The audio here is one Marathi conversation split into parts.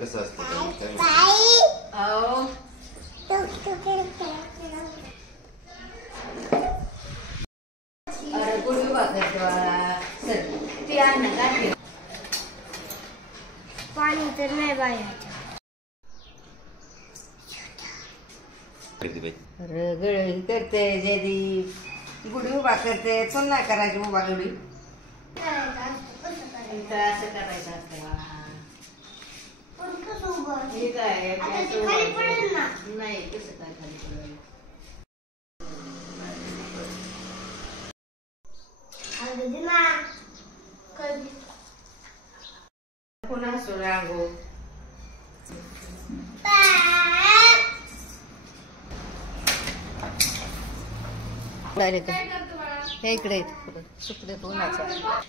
कसं असतं अरे गुडू ते आण ना पाणी तर नाही बाहेर अरे गळी करते जेदी गुडी उभा करते चल नाही करायची उभा गुडी असं करायचं असतं नाही कसं काय खाली पडेल पुन्हा सुरांगो हे इकडे सुकडे उन्हाचं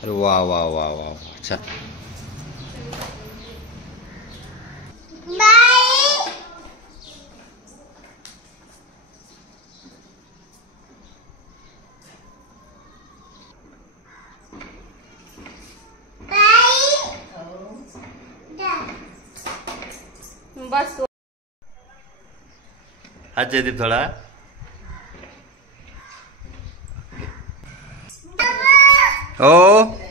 अरे वाह वाह वाह वाह अच्छा बस हात जयदीप थोडा हो